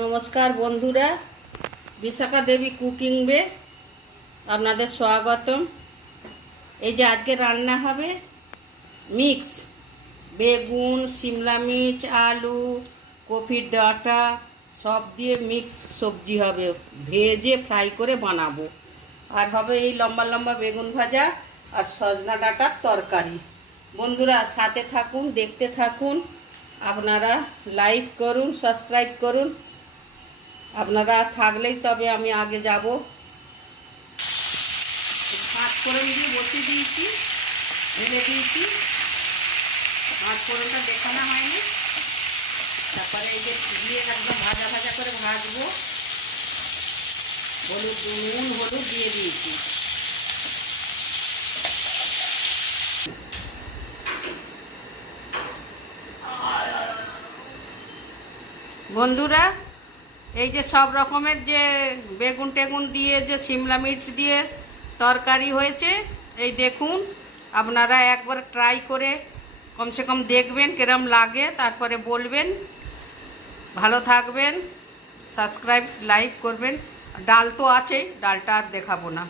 নমস্কার বন্ধুরা, বিশাখা দেবী কুকিং বে আপনাদের স্বাগতম। এই যে আজকে রান্না হবে মিক্স বেগুন, শিমলা মির্চ, আলু, কপির ডাঁটা সব দিয়ে মিক্স সবজি হবে, ভেজে ফ্রাই করে বানাবো। আর হবে এই লম্বা লম্বা বেগুন ভাজা আর সজনা ডাঁটার তরকারি। বন্ধুরা সাথে থাকুন, দেখতে থাকুন। আপনারা লাইক করুন, সাবস্ক্রাইব করুন। আপনারা থাকলেই তবে আমি আগে যাব। পাঁচ ফোড়ন দিয়ে বসিয়ে দিয়েছি, ঢেলে দিয়েছি। পাঁচ ফোড়নটা দেখানো হয়নি। তারপরে এই যে দিয়ে একদম ভাজা ভাজা করে ভাজবো। নুন হলুদ দিয়ে দিয়েছি। বন্ধুরা এই যে সব রকমের যে বেগুন টেগুন দিয়ে যে শিমলা মির্চ দিয়ে তরকারি হয়েছে, এই দেখুন। আপনারা একবার ট্রাই করে কমসে কম দেখবেন কিরম লাগে, তারপরে বলবেন। ভালো থাকবেন, সাবস্ক্রাইব লাইক করবেন। ডাল তো আছেই, ডালটা আর দেখাবো না।